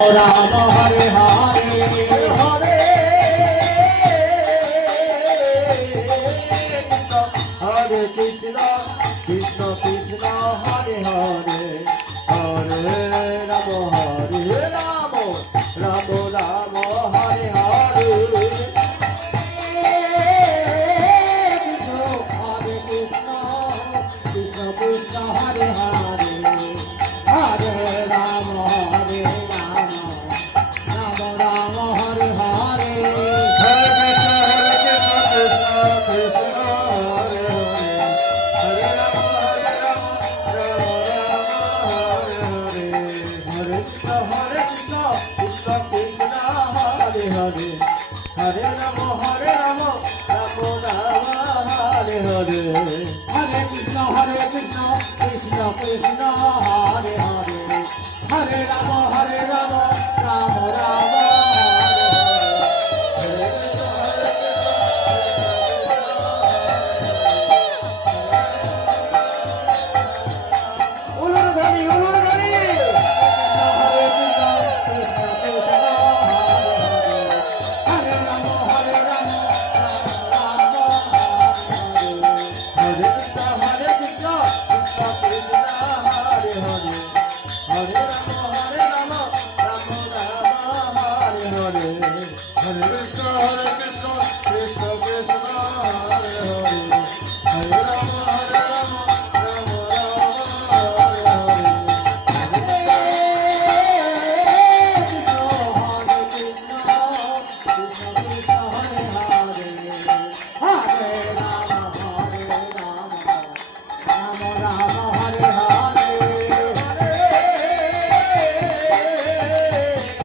Ram Hare Hare Hare Hare Krishna Krishna Krishna Hare Hare Hare Ram Ram Ram Ram Hare Hare Hare Krishna Krishna Krishna Hare Hare Hare Ram Hare Ram Ram Ram Hare Hare Hare Krishna Hare Hare Ram Ram Hare Hare Hare Krishna Krishna Krishna Hare Hare Hare Ram Ram Ram Hare Hare Hare Krishna Krishna Krishna